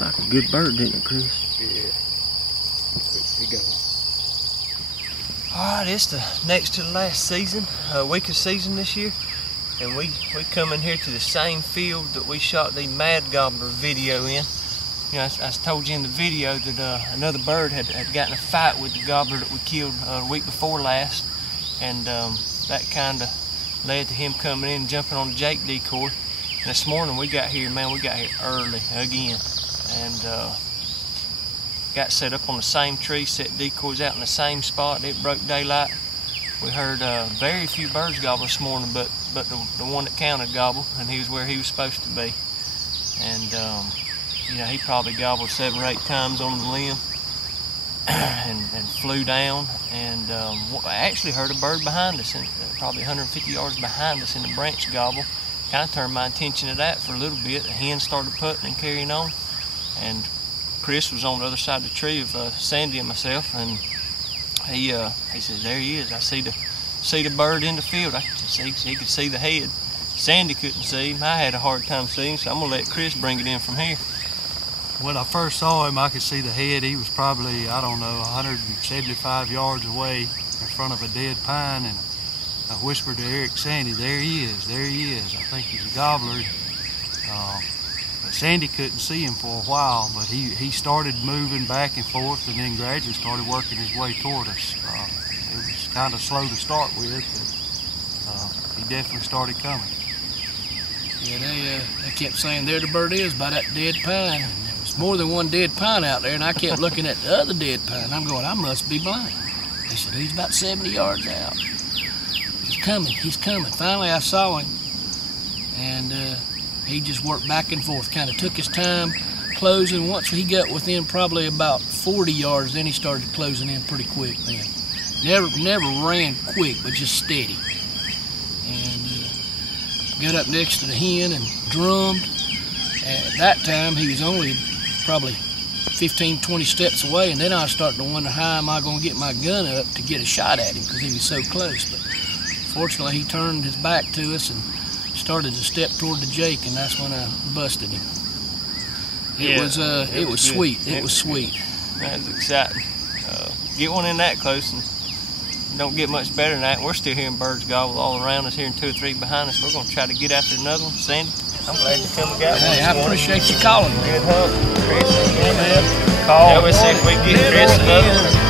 like a good bird, didn't it, Chris? Yeah. He go. Alright, it's the next to the last season, week of season this year. And we come in here to the same field that we shot the Mad Gobbler video in. You know, I told you in the video that another bird had gotten a fight with the gobbler that we killed the week before last. And that kind of led to him coming in and jumping on the Jake decoy. And this morning we got here, man, we got here early again. And got set up on the same tree, set decoys out in the same spot. It broke daylight. We heard very few birds gobble this morning, but the one that counted gobbled, and he was where he was supposed to be. And you know, he probably gobbled 7 or 8 times on the limb and flew down. And I actually heard a bird behind us, probably 150 yards behind us in the branch gobble. Kind of turned my attention to that for a little bit. The hen started putting and carrying on, and Chris was on the other side of the tree of Sandy and myself, and he said, "There he is. I see the bird in the field. I could see, he could see the head. Sandy couldn't see him. I had a hard time seeing him, so I'm gonna let Chris bring it in from here." When I first saw him, I could see the head. He was probably, I don't know, 175 yards away in front of a dead pine, and I whispered to Eric, "Sandy, there he is, there he is. I think he's a gobbler." But Sandy couldn't see him for a while, but he started moving back and forth, and then gradually started working his way toward us. It was kind of slow to start with, but he definitely started coming. Yeah, they kept saying, "There the bird is by that dead pine." And there was more than one dead pine out there, and I kept looking at the other dead pine. I'm going, I must be blind. They said, "He's about 70 yards out. He's coming, he's coming." Finally, I saw him, and he just worked back and forth, kind of took his time closing. Once he got within probably about 40 yards, then he started closing in pretty quick then. Never ran quick, but just steady. And got up next to the hen and drummed. At that time, he was only probably 15, 20 steps away, and then I was starting to wonder, how am I going to get my gun up to get a shot at him, because he was so close. But fortunately, he turned his back to us and started to step toward the Jake, and that's when I busted him. It was sweet. It was sweet. That was exciting. Get one in that close, and don't get much better than that. We're still hearing birds gobble all around us here, and 2 or 3 behind us. We're going to try to get after another one. Sandy, I'm glad you come and got one. Hey, I appreciate you calling me. Good hunt. Chris, Yeah, man. call. Yeah, we'll see if we can get Chris another one.